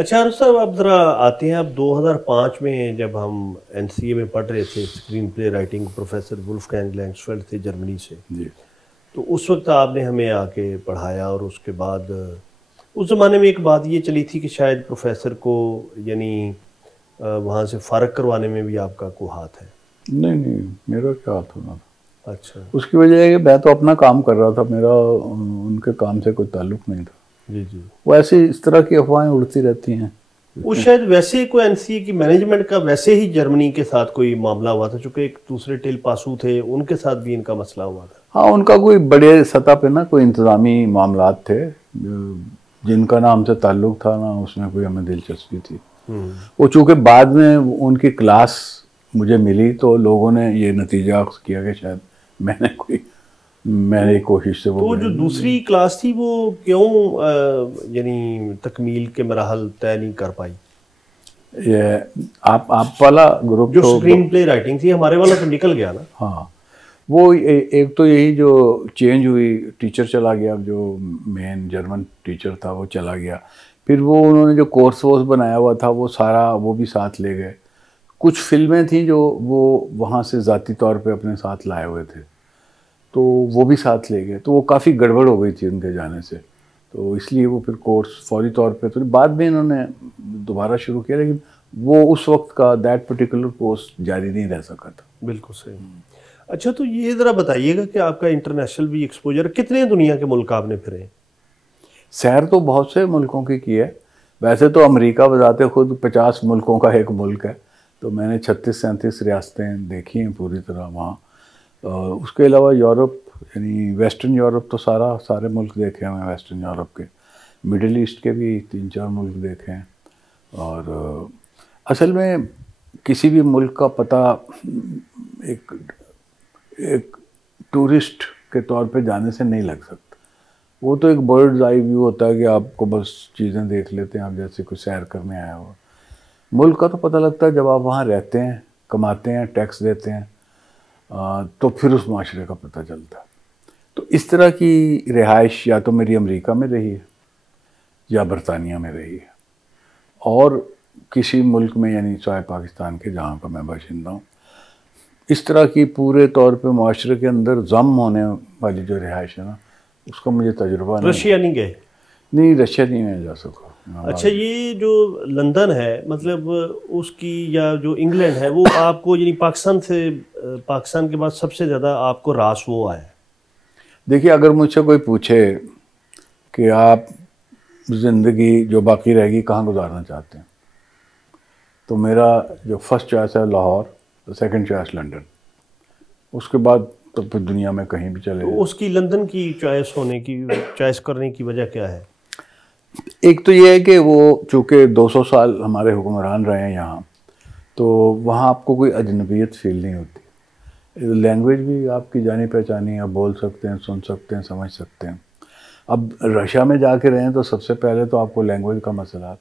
اچھا عارف صاحب، آپ ذرا آتے ہیں. اب 2005 میں جب ہم NCA میں پڑھ رہے تھے اسکرین پلے رائٹنگ، پروفیسر وولفگینگ لینگسفیلڈ تھے جرمنی سے. جی تو اس وقت آپ نے ہمیں آ کے پڑھایا، اور اس کے بعد اس زمانے میں ایک بات یہ چلی تھی کہ شاید پروفیسر کو یعنی وہاں سے فارغ کروانے میں بھی آپ کا کوئی ہاتھ ہے. نہیں میرا کیا ہاتھ ہونا تھا. اچھا اس کی وجہ ہے کہ میں تو اپنا کام کر رہا تھا، میرا ان کے کام سے کوئی تعلق نہیں تھا. جی جی. وہ ایسے اس طرح کی افواہیں اڑتی رہتی ہیں. وہ شاید ویسے کوئی NCA کی مینجمنٹ کا ویسے ہی جرمنی کے ساتھ کوئی معاملہ ہوا تھا، چونکہ ایک دوسرے ٹیل پاسو تھے، ان کے ساتھ بھی ان کا مسئلہ ہوا تھا. ہاں ان کا کوئی بڑے سطح پہ نا کوئی انتظامی معاملات تھے جن کا نہ ہم سے تعلق تھا، نہ اس میں کوئی ہمیں دلچسپی تھی. وہ چونکہ بعد میں ان کی کلاس مجھے ملی تو لوگوں نے یہ نتیجہ اخذ کیا کہ شاید میں نے کوشش سے وہ جو دوسری کلاس تھی وہ کیوں یعنی تکمیل کے مراحل طے نہیں کر پائی؟ یہ آپ والا گروپ جو اسکرین پلے رائٹنگ تھی، ہمارے والا تو نکل گیا نا. ہاں وہ ایک تو یہی جو چینج ہوئی، ٹیچر چلا گیا، جو مین جرمن ٹیچر تھا وہ چلا گیا. پھر وہ انہوں نے جو کورس وورس بنایا ہوا تھا وہ سارا وہ بھی ساتھ لے گئے. کچھ فلمیں تھیں جو وہ وہاں سے ذاتی طور پہ اپنے ساتھ لائے ہوئے تھے تو وہ بھی ساتھ لے گئے. تو وہ کافی گڑبڑ ہو گئی تھی ان کے جانے سے، تو اس لیے وہ پھر کورس فوری طور پہ تو بعد میں انہوں نے دوبارہ شروع کیا، لیکن وہ اس وقت کا دیٹ پرٹیکولر کورس جاری نہیں رہ سکا تھا. بالکل صحیح. اچھا تو یہ ذرا بتائیے گا کہ آپ کا انٹرنیشنل بھی ایکسپوجر، کتنے دنیا کے ملک آپ نے پھرے؟ سیر تو بہت سے ملکوں کی ہے. ویسے تو امریکہ بذات خود 50 ملکوں کا ایک ملک ہے، تو میں نے 36-37 ریاستیں دیکھی ہیں پوری طرح وہاں. اس کے علاوہ یورپ یعنی ویسٹرن یورپ تو سارے ملک دیکھے ہیں میں، ویسٹرن یورپ کے. مڈل ایسٹ کے بھی 3-4 ملک دیکھے ہیں. اور اصل میں کسی بھی ملک کا پتہ ایک ٹورسٹ کے طور پہ جانے سے نہیں لگ سکتا. وہ تو ایک برڈز آئی ویو ہوتا ہے کہ آپ کو بس چیزیں دیکھ لیتے ہیں، آپ جیسے کوئی سیر کرنے آیا ہو. ملک کا تو پتہ لگتا ہے جب آپ وہاں رہتے ہیں، کماتے ہیں، ٹیکس دیتے ہیں، تو پھر اس معاشرے کا پتہ چلتا ہے. تو اس طرح کی رہائش یا تو میری امریکہ میں رہی ہے یا برطانیہ میں رہی ہے، اور کسی ملک میں یعنی سوائے پاکستان کے جہاں کا میں باشندہ ہوں. اس طرح کی پورے طور پہ معاشرے کے اندر ضم ہونے والی جو رہائش ہے نا، اس کا مجھے تجربہ نہیں. رشیا نہیں گئے؟ نہیں، رشیا نہیں میں جا سکا. اچھا یہ جو لندن ہے مطلب اس کی یا جو انگلینڈ ہے وہ آپ کو یعنی پاکستان کے بعد سب سے زیادہ آپ کو راس وہ آیا ہے؟ دیکھیے اگر مجھ سے کوئی پوچھے کہ آپ زندگی جو باقی رہے گی کہاں گزارنا چاہتے ہیں، تو میرا جو فرسٹ چوائس ہے لاہور، سیکنڈ چوائس لندن. اس کے بعد تو پھر دنیا میں کہیں بھی چلے. اس کی لندن کی چوائس کرنے کی وجہ کیا ہے؟ ایک تو یہ ہے کہ وہ چونکہ 200 سال ہمارے حکمران رہے ہیں یہاں، تو وہاں آپ کو کوئی اجنبیت فیل نہیں ہوتی. لینگویج بھی آپ کی جانی پہچانی ہے، آپ بول سکتے ہیں، سن سکتے ہیں، سمجھ سکتے ہیں. اب رشیا میں جا کے رہیں تو سب سے پہلے تو آپ کو لینگویج کا مسئلہ،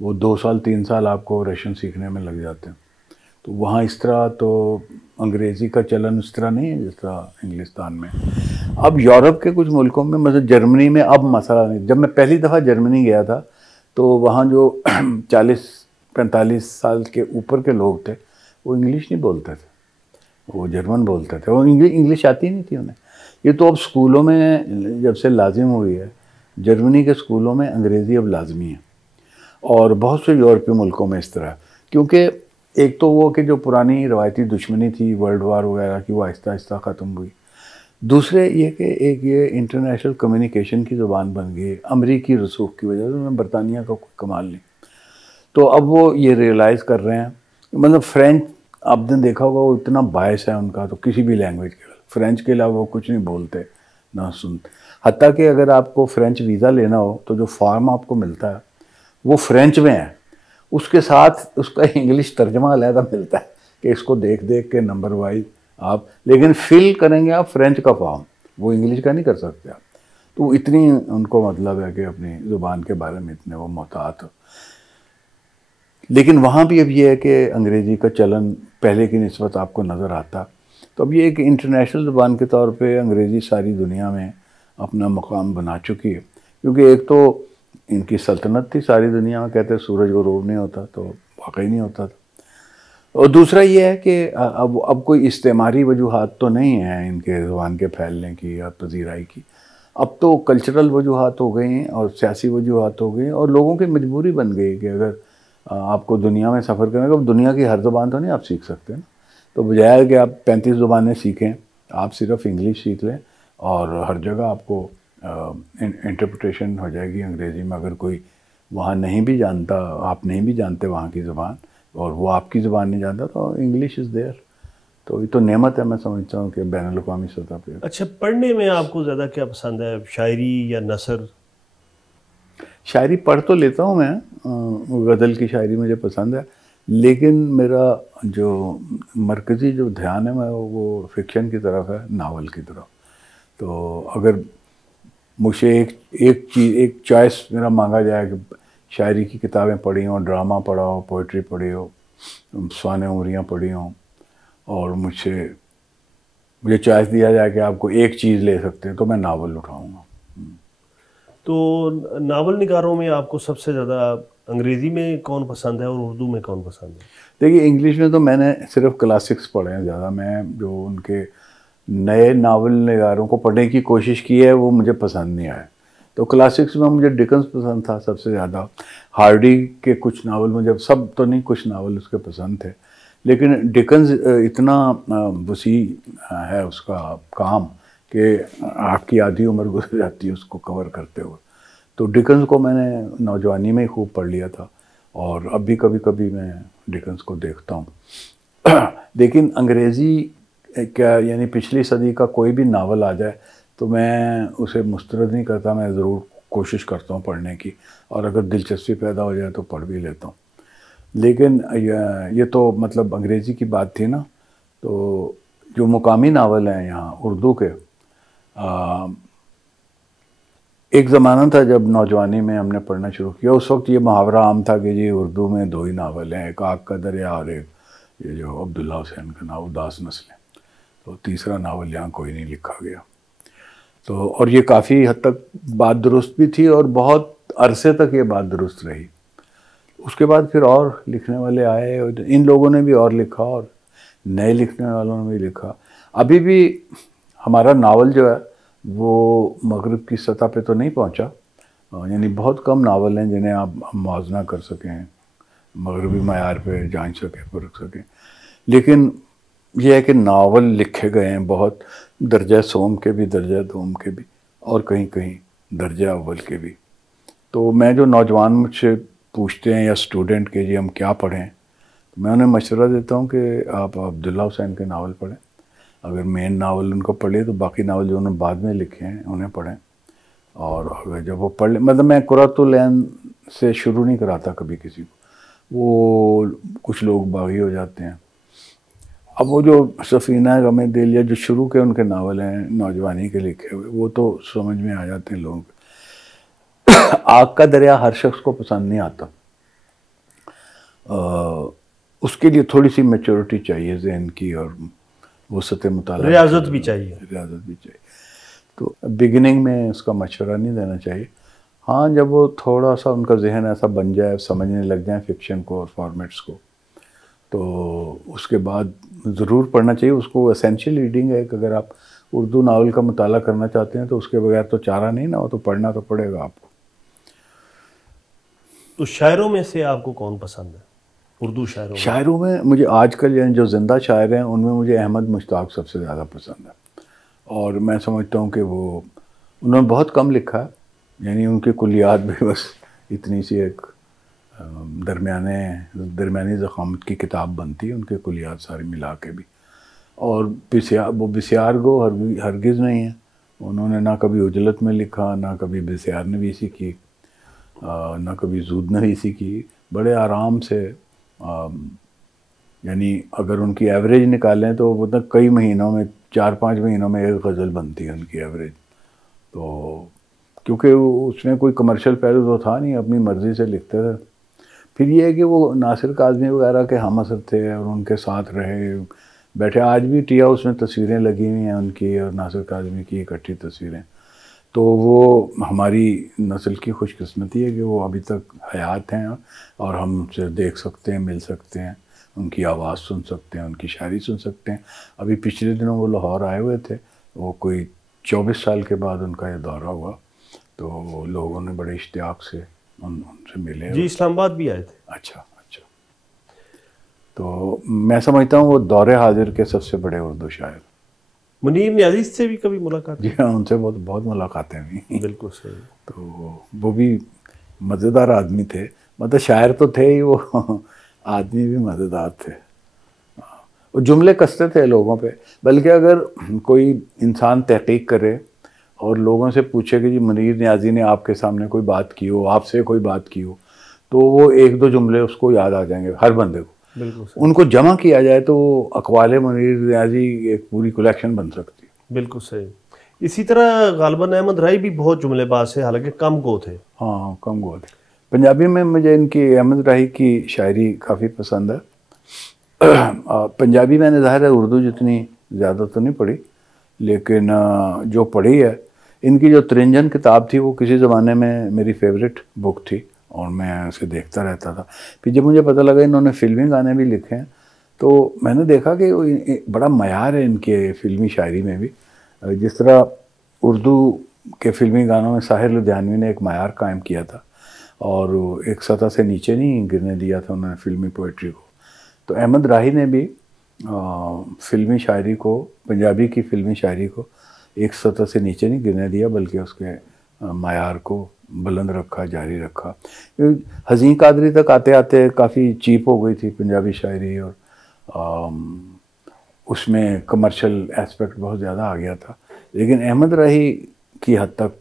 وہ 2-3 سال آپ کو رشین سیکھنے میں لگ جاتے ہیں. تو وہاں اس طرح تو انگریزی کا چلن اس طرح نہیں ہے جس طرح انگلستان میں. اب یورپ کے کچھ ملکوں میں مثلا جرمنی میں اب مسئلہ نہیں. جب میں پہلی دفعہ جرمنی گیا تھا تو وہاں جو 40-45 سال کے اوپر کے لوگ تھے وہ انگلش نہیں بولتے تھے، وہ جرمن بولتے تھے. وہ انگلش آتی نہیں تھی انہیں. یہ تو اب اسکولوں میں جب سے لازم ہوئی ہے، جرمنی کے اسکولوں میں انگریزی اب لازمی ہے، اور بہت سے یورپی ملکوں میں اس طرح. کیونکہ ایک تو وہ کہ جو پرانی روایتی دشمنی تھی ورلڈ وار وغیرہ کی وہ آہستہ آہستہ ختم ہوئی. دوسرے یہ کہ ایک یہ انٹرنیشنل کمیونیکیشن کی زبان بن گئی امریکی رسوخ کی وجہ سے. میں برطانیہ کا کوئی کمال نہیں. تو اب وہ یہ ریئلائز کر رہے ہیں. مطلب فرینچ آپ نے دیکھا ہوگا وہ اتنا باعث ہے ان کا، تو کسی بھی لینگویج کے فرینچ کے علاوہ وہ کچھ نہیں بولتے نہ سنتے. حتیٰ کہ اگر آپ کو فرینچ ویزا لینا ہو تو جو فارم آپ کو ملتا ہے وہ فرینچ میں ہے، اس کے ساتھ اس کا انگلش ترجمہ علیحدہ ملتا ہے کہ اس کو دیکھ کے نمبر وائز آپ، لیکن فل کریں گے آپ فرینچ کا فارم، وہ انگلش کا نہیں کر سکتے آپ. تو اتنی ان کو مطلب ہے کہ اپنی زبان کے بارے میں اتنے وہ محتاط ہو. لیکن وہاں بھی اب یہ ہے کہ انگریزی کا چلن پہلے کی نسبت آپ کو نظر آتا. تو اب یہ ایک انٹرنیشنل زبان کے طور پہ انگریزی ساری دنیا میں اپنا مقام بنا چکی ہے. کیونکہ ایک تو ان کی سلطنت تھی ساری دنیا میں، کہتے سورج غروب نہیں ہوتا، تو واقعی نہیں ہوتا تھا۔ اور دوسرا یہ ہے کہ اب کوئی استعماری وجوہات تو نہیں ہیں ان کے زبان کے پھیلنے کی یا پذیرائی کی، اب تو کلچرل وجوہات ہو گئی ہیں اور سیاسی وجوہات ہو گئی ہیں، اور لوگوں کی مجبوری بن گئی کہ اگر آپ کو دنیا میں سفر کرنے کا، دنیا کی ہر زبان تو نہیں آپ سیکھ سکتے نا، تو بجائے کہ آپ 35 زبانیں سیکھیں، آپ صرف انگلش سیکھ لیں اور ہر جگہ آپ کو انٹرپریٹیشن ہو جائے گی انگریزی میں۔ اگر کوئی وہاں نہیں بھی جانتا، آپ نہیں بھی جانتے وہاں کی زبان اور وہ آپ کی زبان نہیں جانتا، تو انگلش از دیئر۔ تو یہ تو نعمت ہے، میں سمجھتا ہوں کہ بین الاقوامی سطح پہ۔ اچھا، پڑھنے میں آپ کو زیادہ کیا پسند ہے، شاعری یا نثر؟ شاعری پڑھ تو لیتا ہوں میں، غزل کی شاعری مجھے پسند ہے، لیکن میرا جو مرکزی جو دھیان ہے وہ فکشن کی طرف ہے، ناول کی طرف۔ تو اگر مجھے ایک چوائس میرا مانگا جائے کہ شاعری کی کتابیں پڑھی ہوں، ڈرامہ پڑھا ہو، پوئٹری پڑھی ہو، سوانح عمریاں پڑھی ہوں، اور مجھے چوائس دیا جائے کہ آپ کو ایک چیز لے سکتے ہیں، تو میں ناول اٹھاؤں گا۔ تو ناول نگاروں میں آپ کو سب سے زیادہ انگریزی میں کون پسند ہے اور اردو میں کون پسند ہے؟ دیکھیے، انگلش میں تو میں نے صرف کلاسکس پڑھے ہیں زیادہ، میں جو ان کے نئے ناول نگاروں کو پڑھنے کی کوشش کی ہے وہ مجھے پسند نہیں آئے۔ تو کلاسکس میں مجھے ڈکنز پسند تھا سب سے زیادہ، ہارڈی کے کچھ ناول مجھے، سب تو نہیں، کچھ ناول اس کے پسند تھے، لیکن ڈکنز اتنا وسیع ہے اس کا کام کہ آپ کی آدھی عمر گزر جاتی ہے اس کو کور کرتے ہوئے۔ تو ڈکنز کو میں نے نوجوانی میں ہی خوب پڑھ لیا تھا، اور اب بھی کبھی کبھی میں ڈکنز کو دیکھتا ہوں۔ لیکن انگریزی کیا، یعنی پچھلی صدی کا کوئی بھی ناول آ جائے تو میں اسے مسترد نہیں کرتا، میں ضرور کوشش کرتا ہوں پڑھنے کی، اور اگر دلچسپی پیدا ہو جائے تو پڑھ بھی لیتا ہوں۔ لیکن یہ تو مطلب انگریزی کی بات تھی نا، تو جو مقامی ناول ہیں یہاں اردو کے، ایک زمانہ تھا جب نوجوانی میں ہم نے پڑھنا شروع کیا، اس وقت یہ محاورہ عام تھا کہ جی اردو میں 2 ہی ناول ہیں، ایک آگ کا دریا اور ایک یہ جو عبداللہ حسین کا ناول اداس نسلیں، تو تیسرا ناول یہاں کوئی نہیں لکھا گیا۔ تو اور یہ کافی حد تک بات درست بھی تھی، اور بہت عرصے تک یہ بات درست رہی۔ اس کے بعد پھر اور لکھنے والے آئے، اور ان لوگوں نے بھی اور لکھا، اور نئے لکھنے والوں نے بھی لکھا۔ ابھی بھی ہمارا ناول جو ہے وہ مغرب کی سطح پہ تو نہیں پہنچا، یعنی بہت کم ناول ہیں جنہیں آپ موازنہ کر سکیں، مغربی معیار پہ جانچ سکیں، پرکھ سکیں، لیکن یہ ہے کہ ناول لکھے گئے ہیں بہت، درجہ سوم کے بھی، درجہ دوم کے بھی، اور کہیں کہیں درجہ اول کے بھی۔ تو میں جو نوجوان مجھ سے پوچھتے ہیں یا اسٹوڈنٹ کہ جی ہم کیا پڑھیں، تو میں انہیں مشورہ دیتا ہوں کہ آپ عبداللہ حسین کے ناول پڑھیں، اگر مین ناول ان کو پڑھے تو باقی ناول جو انہوں نے بعد میں لکھے ہیں انہیں پڑھیں، اور اگر جب وہ پڑھ لیں، مطلب میں قرۃ العین سے شروع نہیں کراتا کبھی کسی کو، وہ کچھ لوگ باغی ہو جاتے ہیں۔ اب وہ جو سفینہ غم دل یا جو شروع کے ان کے ناول ہیں نوجوانی کے لکھے ہوئے، وہ تو سمجھ میں آ جاتے ہیں لوگوں کو۔ آگ کا دریا ہر شخص کو پسند نہیں آتا، اس کے لیے تھوڑی سی میچورٹی چاہیے ذہن کی، اور وسعت مطالعہ، ریاضت بھی چاہیے۔ ریاضت بھی چاہیے۔ تو بگننگ میں اس کا مشورہ نہیں دینا چاہیے۔ ہاں، جب وہ تھوڑا سا ان کا ذہن ایسا بن جائے، سمجھنے لگ جائیں فکشن کو اور فارمیٹس کو، تو اس کے بعد ضرور پڑھنا چاہیے اس کو۔ اسینشیل ریڈنگ ہے کہ اگر آپ اردو ناول کا مطالعہ کرنا چاہتے ہیں تو اس کے بغیر تو چارہ نہیں نا، وہ تو پڑھنا تو پڑے گا آپ کو۔ تو شاعروں میں سے آپ کو کون پسند ہے، اردو شاعروں میں؟ شاعروں میں مجھے آج کل یعنی جو زندہ شاعر ہیں ان میں مجھے احمد مشتاق سب سے زیادہ پسند ہے، اور میں سمجھتا ہوں کہ وہ انہوں نے بہت کم لکھا ہے، یعنی ان کی کلیات بھی بس اتنی سی ایک درمیانی ضخامت کی کتاب بنتی ہے، ان کے کلیات ساری ملا کے بھی، اور وہ بسیار گو ہرگز نہیں ہیں، انہوں نے نہ کبھی عجلت میں لکھا، نہ کبھی بسیار نویسی کی، نہ کبھی زود نویسی کی، بڑے آرام سے، یعنی اگر ان کی ایوریج نکالیں تو مطلب کئی مہینوں میں، 4-5 مہینوں میں ایک غزل بنتی ہے ان کی ایوریج۔ تو کیونکہ اس میں کوئی کمرشل پہلو تو تھا نہیں، اپنی مرضی سے لکھتے تھے۔ پھر یہ ہے کہ وہ ناصر کاظمی وغیرہ کے ہم اثر تھے اور ان کے ساتھ رہے بیٹھے۔ آج بھی ٹی ہاؤس میں تصویریں لگی ہوئی ہیں ان کی اور ناصر کاظمی کی اکٹھی تصویریں، تو وہ ہماری نسل کی خوش قسمتی ہے کہ وہ ابھی تک حیات ہیں اور ہم ان سے دیکھ سکتے ہیں، مل سکتے ہیں، ان کی آواز سن سکتے ہیں، ان کی شاعری سن سکتے ہیں. ابھی پچھلے دنوں وہ لاہور آئے ہوئے تھے، وہ کوئی 24 سال کے بعد ان کا یہ دورہ ہوا، تو لوگوں نے بڑے اشتیاق سے ان سے ملے. جی اسلام آباد بھی آئے تھے. اچھا. تو میں سمجھتا ہوں وہ دور حاضر کے سب سے بڑے اردو شاعر. منیر نیازی سے بھی کبھی ملاقات؟ جی ہاں، ان سے بہت ملاقاتیں ہوئی. بالکل صحیح. تو وہ بھی مزیدار آدمی تھے، مطلب شاعر تو تھے ہی، وہ آدمی بھی مزیدار تھے. وہ جملے کستے تھے لوگوں پہ. بلکہ اگر کوئی انسان تحقیق کرے اور لوگوں سے پوچھے کہ جی منیر نیازی نے آپ کے سامنے کوئی بات کی ہو، آپ سے کوئی بات کی ہو، تو وہ 1-2 جملے اس کو یاد آ جائیں گے ہر بندے کو. بالکل. ان کو جمع کیا جائے تو اقوال منیر نیازی ایک پوری کلیکشن بن سکتی ہے. بالکل صحیح. اسی طرح غالباً احمد رائی بھی بہت جملے باز ہے، حالانکہ کم گو تھے. ہاں کم گو تھے. پنجابی میں مجھے ان کی احمد رائی کی شاعری کافی پسند ہے. پنجابی میں نے ظاہر ہے اردو جتنی زیادہ تو نہیں پڑھی، لیکن جو پڑھی ہے ان کی جو ترنجن کتاب تھی وہ کسی زمانے میں میری فیوریٹ بک تھی اور میں اسے دیکھتا رہتا تھا. پھر جب مجھے پتہ لگا انہوں نے فلمی گانے بھی لکھے ہیں تو میں نے دیکھا کہ بڑا معیار ہے ان کے فلمی شاعری میں بھی. جس طرح اردو کے فلمی گانوں میں ساحر لدھیانوی نے ایک معیار قائم کیا تھا اور ایک سطح سے نیچے نہیں گرنے دیا تھا انہوں نے فلمی پوئٹری کو، تو احمد راہی نے بھی فلمی شاعری کو، پنجابی کی فلمی شاعری کو ایک سطح سے نیچے نہیں گرنے دیا بلکہ اس کے معیار کو بلند رکھا، جاری رکھا. حزین قادری تک آتے آتے کافی چیپ ہو گئی تھی پنجابی شاعری اور اس میں کمرشل ایسپیکٹ بہت زیادہ آ گیا تھا. لیکن احمد راہی کی حد تک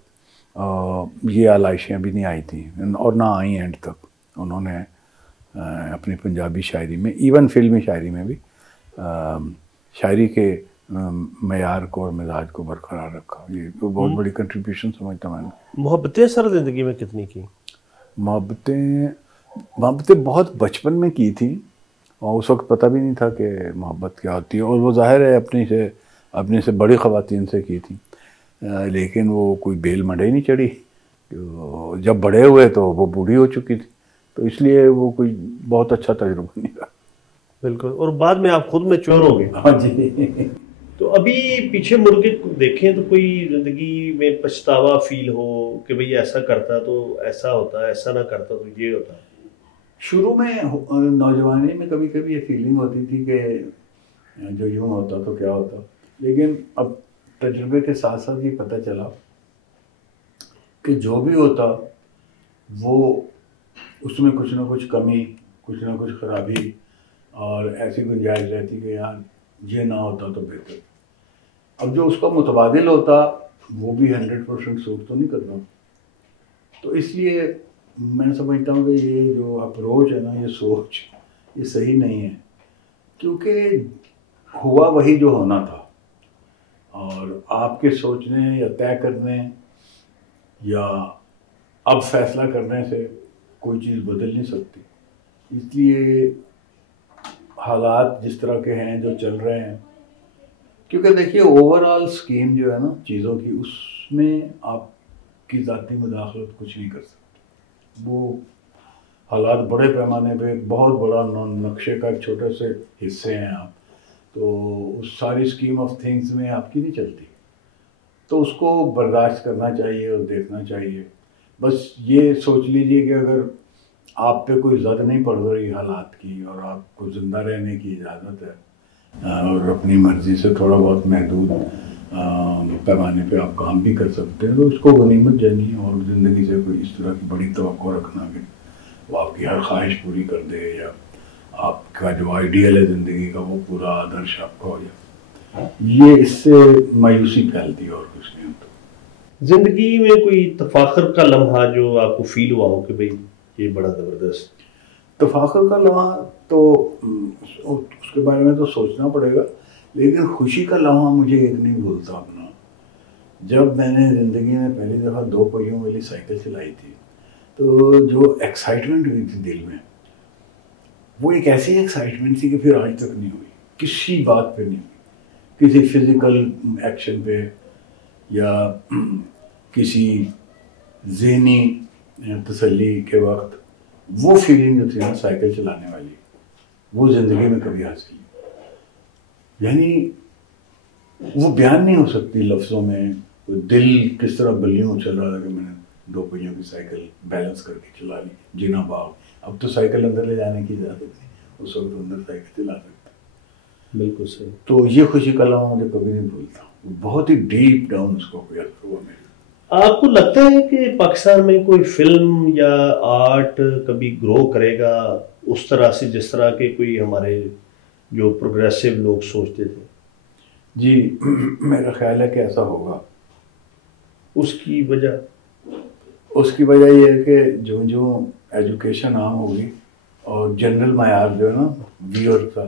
یہ آلائشیں بھی نہیں آئی تھیں اور نہ آئیں اینڈ تک. انہوں نے اپنی پنجابی شاعری میں، ایون فلمی شاعری میں بھی شاعری کے معیار کو اور مزاج کو برقرار رکھا. یہ بہت بڑی کنٹریبیوشن سمجھتا میں نے. محبتیں سر زندگی میں کتنی کی؟ محبتیں بہت بچپن میں کی تھیں اور اس وقت پتہ بھی نہیں تھا کہ محبت کیا ہوتی ہے، اور وہ ظاہر ہے اپنی سے بڑی خواتین سے کی تھیں، لیکن وہ کوئی بیل مڈے ہی نہیں چڑھی. جب بڑے ہوئے تو وہ بوڑھی ہو چکی تھی، تو اس لیے وہ کوئی بہت اچھا تجربہ نہیں رہا. بالکل. اور بعد میں آپ خود میچور ہو گئے. ہاں جی. تو ابھی پیچھے مڑ کے دیکھیں تو کوئی زندگی میں پچھتاوا فیل ہو کہ بھئی ایسا کرتا تو ایسا ہوتا، ایسا نہ کرتا تو یہ ہوتا؟ شروع میں نوجوانی میں کبھی کبھی یہ فیلنگ ہوتی تھی کہ جو یوں ہوتا تو کیا ہوتا، لیکن اب تجربے کے ساتھ ساتھ یہ پتہ چلا کہ جو بھی ہوتا وہ اس میں کچھ نہ کچھ کمی، کچھ نہ کچھ خرابی اور ایسی گنجائش رہتی کہ یار یہ نہ ہوتا تو بہتر. اب جو اس کا متبادل ہوتا وہ بھی 100% سوٹ تو نہیں کرتا. تو اس لیے میں سمجھتا ہوں کہ یہ جو اپروچ ہے نا، یہ سوچ، یہ صحیح نہیں ہے، کیونکہ ہوا وہی جو ہونا تھا اور آپ کے سوچنے یا طے کرنے یا اب فیصلہ کرنے سے کوئی چیز بدل نہیں سکتی. اس لیے حالات جس طرح کے ہیں، جو چل رہے ہیں، کیونکہ دیکھیے اوور آل اسکیم جو ہے نا چیزوں کی، اس میں آپ کی ذاتی مداخلت کچھ نہیں کر سکتے. وہ حالات بڑے پیمانے پہ ایک بہت بڑا نقشے کا ایک چھوٹے سے حصے ہیں آپ، تو اس ساری اسکیم آف تھنگس میں آپ کی نہیں چلتی. تو اس کو برداشت کرنا چاہیے اور دیکھنا چاہیے. بس یہ سوچ لیجئے کہ اگر آپ پہ کوئی زد نہیں پڑ رہی حالات کی اور آپ کو زندہ رہنے کی اجازت ہے اور اپنی مرضی سے تھوڑا بہت محدود پیمانے پہ آپ کام بھی کر سکتے ہیں، تو اس کو غنیمت جانیے اور زندگی سے کوئی اس طرح کی بڑی توقع رکھنا کہ وہ آپ کی ہر خواہش پوری کر دے یا آپ کا جو آئیڈیل ہے زندگی کا وہ پورا آدرش آپ کا ہو جائے، یہ اس سے مایوسی پھیلتی ہے اور کچھ نہیں ہوتا. زندگی میں کوئی تفاخر کا لمحہ جو آپ کو فیل ہوا ہو کہ بھئی یہ بڑا زبردست؟ تفاخر کا لمحہ تو اس کے بارے میں تو سوچنا پڑے گا، لیکن خوشی کا لمحہ مجھے ایک نہیں بھولتا اپنا. جب میں نے زندگی میں پہلی دفعہ 2 پہیوں والی سائیکل چلائی تھی تو جو ایکسائٹمنٹ ہوئی تھی دل میں، وہ ایک ایسی ایکسائٹمنٹ تھی کہ پھر آج تک نہیں ہوئی، کسی بات پہ نہیں ہوئی، کسی فزیکل ایکشن پہ یا کسی ذہنی تسلی کے وقت وہ فیلنگ جو تھی نا سائیکل چلانے والی، وہ زندگی میں کبھی حاصل نہیں. یعنی وہ بیان نہیں ہو سکتی لفظوں میں. دل کس طرح بلیوں چل رہا تھا کہ میں نے 2 پہیوں کی سائیکل بیلنس کر کے چلا لی جینا باغ. اب تو سائیکل اندر لے جانے کی اجازت نہیں، اس وقت اندر سائیکل چلا سکتا. بالکل صحیح. تو یہ خوشی کا لمحہ مجھے کبھی نہیں بھولتا. بہت ہی ڈیپ ڈاؤن اس کو کوئی اثر ہوا میرے. آپ کو لگتا ہے کہ پاکستان میں کوئی فلم یا آرٹ کبھی گرو کرے گا اس طرح سے جس طرح کے کوئی ہمارے جو پروگریسو لوگ سوچتے تھے؟ جی میرا خیال ہے کہ ایسا ہوگا. اس کی وجہ یہ ہے کہ جو ایجوکیشن عام ہوگی اور جنرل معیار جو ہے نا ویور کا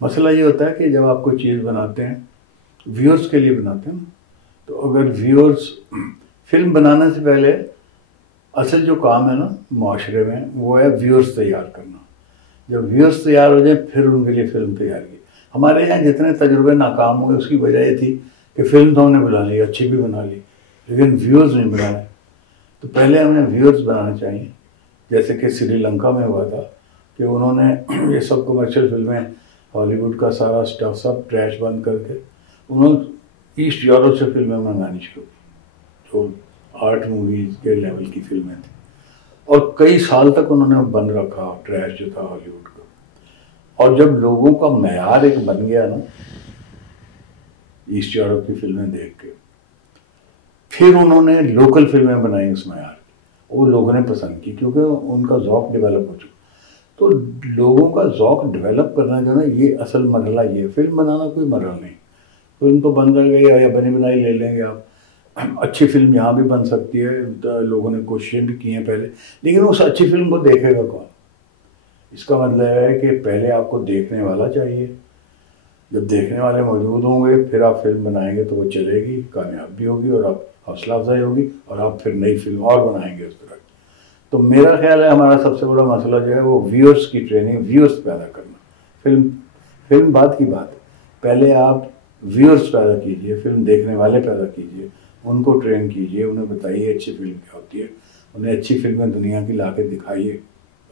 مسئلہ یہ ہوتا ہے کہ جب آپ کوئی چیز بناتے ہیں ویورز کے لیے بناتے ہیں نا، تو اگر ویورز فلم بنانے سے پہلے اصل جو کام ہے نا معاشرے میں وہ ہے ویورز تیار کرنا. جب ویورز تیار ہو جائیں پھر ان کے لیے فلم تیار کی. ہمارے یہاں جتنے تجربے ناکام ہوئے اس کی وجہ یہ تھی کہ فلم تو ہم نے بنا لی، اچھی بھی بنا لی، لیکن ویورز نہیں بنائے. تو پہلے ہمیں ویورز بنانا چاہیے. جیسے کہ سری لنکا میں ہوا تھا کہ انہوں نے یہ سب کمرشل فلمیں ہالی ووڈ کا سارا اسٹف سب ٹریش بند کر کے انہوں نے ایسٹ یورپ سے فلمیں منگانی شروع کی جو آرٹ موویز کے لیول کی فلمیں تھیں، اور کئی سال تک انہوں نے بند رکھا ٹریش جو تھا ہالی ووڈ کا. اور جب لوگوں کا معیار ایک بن گیا نا ایسٹ یورپ کی فلمیں دیکھ کے، پھر انہوں نے لوکل فلمیں بنائی اس معیار کی. وہ لوگوں نے پسند کی کیونکہ ان کا ذوق ڈیولپ ہو چکا. تو لوگوں کا ذوق ڈیولپ کرنا جو ہے نا یہ اصل مرحلہ یہ ہے. فلم بنانا کوئی مرحلہ نہیں. فلم تو بن گئی یا بنی بنائی لے لیں گے آپ. اچھی فلم یہاں بھی بن سکتی ہے، لوگوں نے کوششیں بھی کی ہیں پہلے، لیکن اس اچھی فلم کو دیکھے گا کون؟ اس کا مطلب ہے کہ پہلے آپ کو دیکھنے والا چاہیے. جب دیکھنے والے موجود ہوں گے پھر آپ فلم بنائیں گے تو وہ چلے گی، کامیاب بھی ہوگی اور آپ حوصلہ افزائی ہوگی اور آپ پھر نئی فلم اور بنائیں گے اس طرح. تو میرا خیال ہے ہمارا سب سے بڑا مسئلہ جو ہے وہ ویورز کی ٹریننگ، ویورز پیدا کرنا. فلم بعد کی بات ہے. پہلے آپ ویورز پیدا کیجئے، فلم دیکھنے والے پیدا کیجئے، ان کو ٹرین کیجئے، انہیں بتائیے اچھی فلم کیا ہوتی ہے، انہیں اچھی فلمیں دنیا کی لا کے دکھائیے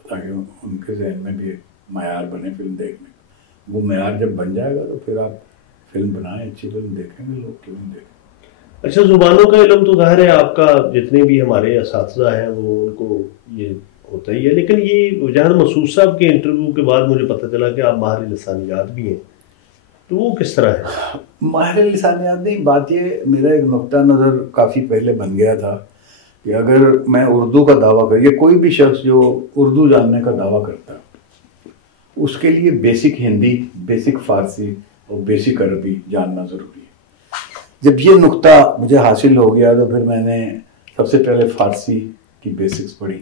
تاکہ ان کے ذہن میں بھی معیار بنے فلم دیکھنے. وہ معیار جب بن جائے گا تو پھر آپ فلم بنائیں، اچھی فلم دیکھیں گے، لوگ کیوں نہیں دیکھیں. اچھا، زبانوں کا علم تو ظاہر ہے آپ کا جتنے بھی ہمارے اساتذہ ہیں وہ ان کو یہ ہوتا ہی ہے، لیکن یہ جہاں مسعود صاحب کے انٹرویو کے بعد مجھے پتہ چلا کہ آپ ماہر لسانیات بھی ہیں، تو وہ کس طرح ہے؟ ماہر لسانیات نہیں، بات یہ میرا ایک نقطہ نظر کافی پہلے بن گیا تھا کہ اگر میں اردو کا دعویٰ کر، یہ کوئی بھی شخص جو اردو جاننے کا دعویٰ کرتا ہے اس کے لیے بیسک ہندی، بیسک فارسی اور بیسک عربی جاننا ضروری ہے. جب یہ نقطہ مجھے حاصل ہو گیا تو پھر میں نے سب سے پہلے فارسی کی بیسکس پڑھی،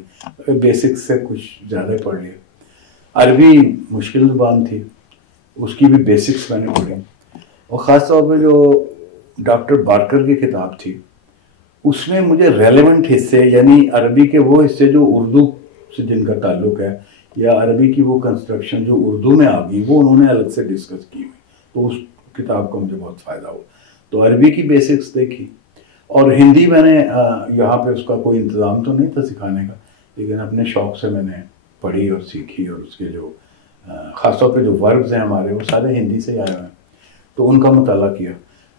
بیسکس سے کچھ زیادہ پڑھ لیا. عربی مشکل زبان تھی، اس کی بھی بیسکس میں نے پڑھی، اور خاص طور پہ جو ڈاکٹر بارکر کی کتاب تھی اس میں مجھے ریلیونٹ حصے، یعنی عربی کے وہ حصے جو اردو سے جن کا تعلق ہے یا عربی کی وہ کنسٹرکشن جو اردو میں آ گئی، وہ انہوں نے الگ سے ڈسکس کی ہوئی. تو اس کتاب کا مجھے بہت فائدہ ہوا. تو عربی کی بیسکس دیکھی، اور ہندی میں نے یہاں پہ اس کا کوئی انتظام تو نہیں تھا سکھانے کا، لیکن اپنے شوق سے میں نے پڑھی اور سیکھی، اور اس کے جو خاص طور پہ جو وربز ہیں ہمارے وہ سارے ہندی سے آئے ہوئے ہیں تو ان کا مطالعہ کیا.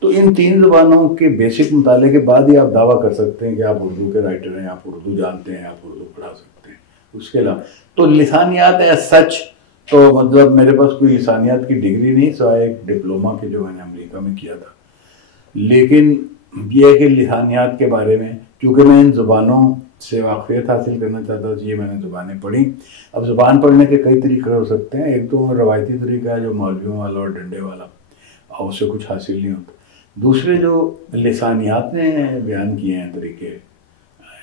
تو ان 3 زبانوں کے بیسک مطالعے کے بعد ہی آپ دعویٰ کر سکتے ہیں کہ آپ اردو کے رائٹر ہیں، آپ اردو جانتے ہیں، آپ اردو پڑھا سکتے ہیں. اس کے علاوہ تو لسانیات ہے سچ، تو مطلب میرے پاس کوئی لسانیات کی ڈگری نہیں سوائے ایک ڈپلومہ کے جو میں نے امریکہ میں کیا تھا. لیکن یہ ہے کہ لسانیات کے بارے میں کیونکہ میں ان زبانوں سے واقفیت حاصل کرنا چاہتا ہوں، یہ میں نے زبانیں پڑھی. اب زبان پڑھنے کے کئی طریقے ہو سکتے ہیں. ایک تو روایتی طریقہ ہے جو مولویوں والا اور ڈنڈے والا، اور اس سے کچھ حاصل نہیں ہوتا. دوسرے جو لسانیات نے بیان کیے ہیں طریقے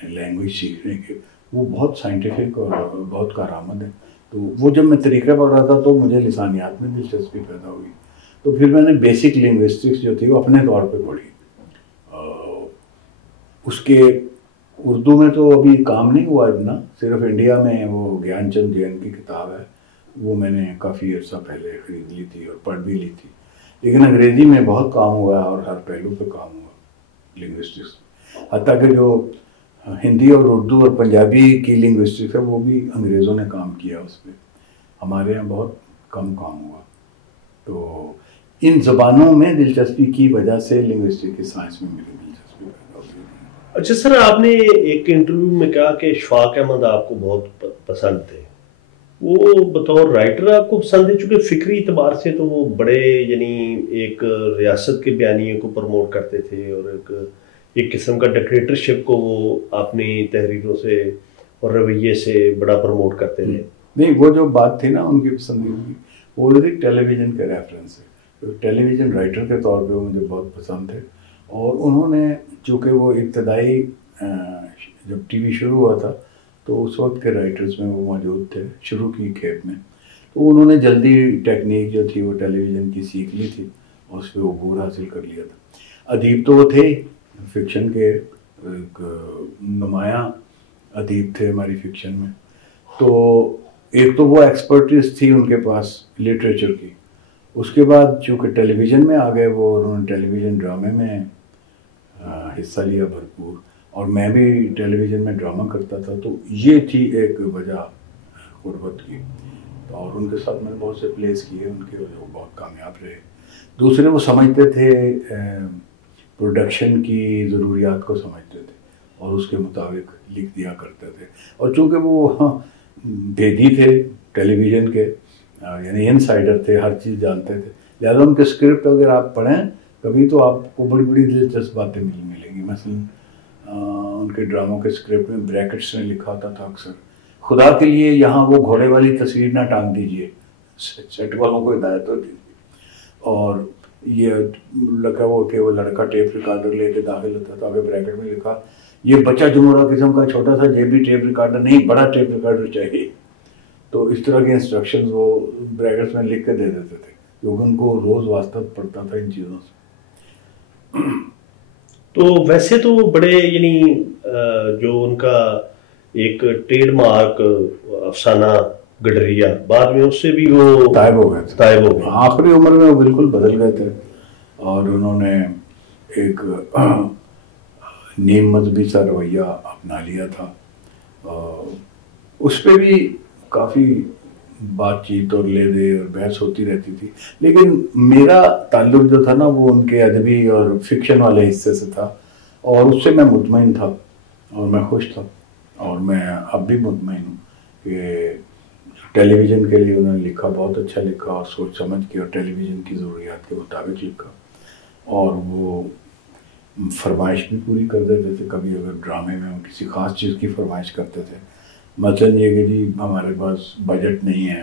لینگویج سیکھنے کے، وہ بہت سائنٹیفک اور بہت کارآمد ہے. تو وہ جب میں طریقہ پڑھ رہا تھا تو مجھے لسانیات میں دلچسپی پیدا ہوئی. تو پھر میں نے بیسک لنگوسٹکس جو تھی وہ اپنے طور پہ پڑھی. اس کے اردو میں تو ابھی کام نہیں ہوا اتنا، صرف انڈیا میں وہ گیان چند جین کی کتاب ہے، وہ میں نے کافی عرصہ پہلے خرید لی تھی اور پڑھ بھی لی تھی. لیکن انگریزی میں بہت کام ہوا اور ہر پہلو پہ کام ہوا لنگوسٹکس. حتیٰ کہ جو ہندی اور اردو اور پنجابی کی لنگوسٹکس ہے وہ بھی انگریزوں نے کام کیا اس پہ، ہمارے یہاں بہت کم کام ہوا. تو ان زبانوں میں دلچسپی کی وجہ سے لنگوسٹک کی سائنس میں میری دلچسپی پیدا ہوئی. اچھا سر، آپ نے ایک انٹرویو میں کہا کہ اشفاق احمد آپ کو بہت پسند تھے. وہ بطور رائٹر آپ کو پسند ہے؟ چونکہ فکری اعتبار سے تو وہ بڑے یعنی ایک ریاست کے بیانیے کو پروموٹ کرتے تھے اور ایک قسم کا ڈکٹیٹرشپ کو وہ اپنی تحریروں سے اور رویے سے بڑا پروموٹ کرتے تھے. نہیں، وہ جو بات تھی نا ان کی پسندیدگی، وہ ایک ٹیلی ویژن کے ریفرنس ہے. ٹیلی ویژن رائٹر کے طور پہ مجھے بہت پسند تھے، اور انہوں نے چونکہ وہ ابتدائی جب ٹی وی شروع ہوا تھا تو اس وقت کے رائٹرز میں وہ موجود تھے شروع کی کھیپ میں، تو انہوں نے جلدی ٹیکنیک جو تھی وہ ٹیلی ویژن کی سیکھ لی تھی اور اس پہ عبور حاصل کر لیا تھا. ادیب تو وہ تھے فکشن کے، ایک نمایاں ادیب تھے ہماری فکشن میں. تو ایک تو وہ ایکسپرٹیز تھی ان کے پاس لٹریچر کی. اس کے بعد چونکہ ٹیلی ویژن میں آ گئے وہ، انہوں نے ٹیلی ویژن ڈرامے میں حصہ لیا بھرپور، اور میں بھی ٹیلی ویژن میں ڈرامہ کرتا تھا. تو یہ تھی ایک وجہ غربت کی. اور ان کے ساتھ میں نے بہت سے پلیز کیے ان کے، جو بہت کامیاب رہے. دوسرے وہ سمجھتے تھے پروڈکشن کی ضروریات کو سمجھتے تھے اور اس کے مطابق لکھ دیا کرتے تھے. اور چونکہ وہ بیدی تھے ٹیلی ویژن کے، یعنی ان سائڈر تھے، ہر چیز جانتے تھے، لہٰذا ان کے اسکرپٹ اگر آپ پڑھیں کبھی تو آپ کو بڑی بڑی دلچسپ باتیں ملیں گی. مثلا ان کے ڈراموں کے اسکرپٹ میں بریکٹس میں لکھا ہوتا تھا اکثر، خدا کے لیے یہاں وہ گھوڑے والی تصویر نہ ٹانگ دیجیے، سیٹ والوں کو ہدایت ہوتی تھی. اور یہ لگا وہ کہ وہ لڑکا ٹیپ ریکارڈر لے کے داخل ہوتا تھا، آگے بریکٹ میں لکھا یہ بچہ جمہورہ قسم کا چھوٹا سا جیبی ٹیپ ریکارڈر نہیں، بڑا ٹیپ ریکارڈر چاہیے. تو اس طرح کے انسٹرکشنز وہ بریکٹس میں لکھ کے دے دیتے تھے کیونکہ ان کو روز واسطہ پڑتا تھا ان چیزوں سے. تو ویسے تو بڑے یعنی جو ان کا ایک ٹریڈ مارک افسانہ گڈریا، بعد میں اس سے بھی وہ طائب ہو گئے تھے. آخری عمر میں وہ بالکل بدل گئے تھے، اور انہوں نے ایک نیم مذہبی سا رویہ اپنا لیا تھا. اس پہ بھی کافی بات چیت اور لے دے اور بحث ہوتی رہتی تھی. لیکن میرا تعلق جو تھا نا وہ ان کے ادبی اور فکشن والے حصے سے تھا، اور اس سے میں مطمئن تھا اور میں خوش تھا. اور میں اب بھی مطمئن ہوں کہ ٹیلی ویژن کے لیے انہوں نے لکھا، بہت اچھا لکھا اور سوچ سمجھ کے اور ٹیلی ویژن کی ضروریات کے مطابق لکھا. اور وہ فرمائش بھی پوری کر دیتے تھے. کبھی اگر ڈرامے میں کسی خاص چیز کی فرمائش کرتے تھے، مثلاً یہ کہ جی ہمارے پاس بجٹ نہیں ہے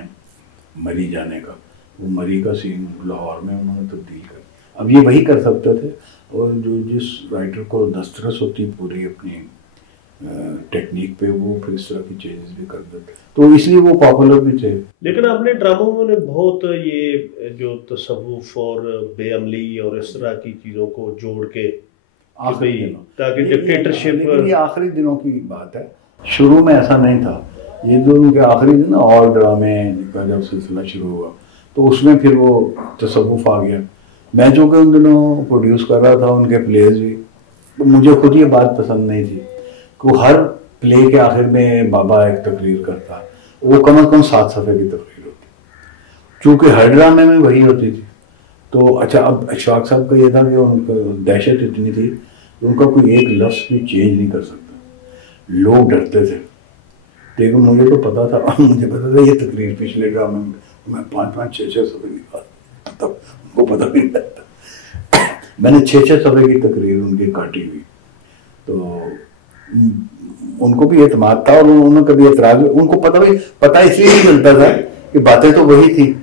مری جانے کا، وہ مری کا سین لاہور میں انہوں نے تبدیل کر. اب یہ وہی کر سکتے تھے، اور جو جس رائٹر کو دسترس ہوتی پوری اپنی ٹیکنیک پہ، وہ پھر اس طرح کی چینجز بھی کر دیتے، تو اس لیے وہ پاپولر بھی تھے. لیکن اپنے ڈراموں میں بہت یہ جو تصوف اور بے عملی اور اس طرح کی چیزوں کو جوڑ کے تاکہ ڈکٹیٹرشپ، یہ آخری دنوں کی بات ہے، شروع میں ایسا نہیں تھا. یہ جو ان کے آخری دن اور ڈرامے کا جب سلسلہ شروع ہوا تو اس میں پھر وہ تصوف آ گیا. میں چونکہ ان دنوں پروڈیوس کر رہا تھا ان کے پلیز بھی، تو مجھے خود یہ بات پسند نہیں تھی کہ ہر پلے کے آخر میں بابا ایک تقریر کرتا، وہ کم از کم 7 صفحے کی تقریر ہوتی، چونکہ ہر ڈرامے میں وہی ہوتی تھی. تو اچھا، اب اشفاق صاحب کا یہ تھا کہ ان کا دہشت اتنی تھی کہ ان کا کوئی ایک لفظ بھی چینج نہیں کر سکتا، لوگ ڈرتے تھے. لیکن مجھے تو پتا تھا یہ تقریر پچھلے ڈرامے میں 5-5 6-6 صفحے نکال، تب ان کو پتہ بھی نہیں لگتا. میں نے 6-6 صفحے کی تقریر ان کی کاٹی ہوئی. تو ان کو بھی اعتماد تھا اور انہوں نے کبھی اعتراض، ان کو پتہ اس لیے نہیں چلتا تھا کہ باتیں تو وہی تھی.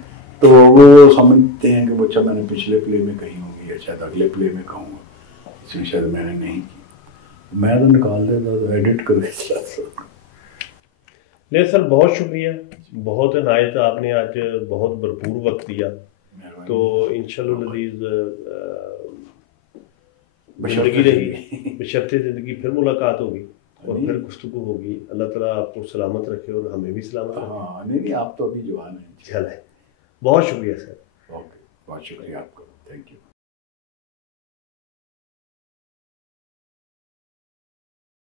تو وہ سمجھتے ہیں کہ بچہ میں نے پچھلے پلے میں کہی ہوگی یا شاید اگلے پلے میں کہوں گا، اس میں شاید میں نے نہیں کی. میں تو نکال دیتا تو ایڈٹ کر کے چلاتا. نہیں سر، بہت شکریہ، بہت عنایت، آپ نے آج بہت بھرپور وقت دیا. تو انشاءاللہ العزیز زندگی رہی، بشرطِ زندگی پھر ملاقات ہوگی اور پھر گفتگو ہوگی. اللہ تعالیٰ آپ کو سلامت رکھے اور ہمیں بھی سلامت رکھے. ہاں نہیں، آپ تو ابھی جوان ہیں. چلیں، بہت شکریہ سر. اوکے، بہت شکریہ آپ کا، تھینک یو.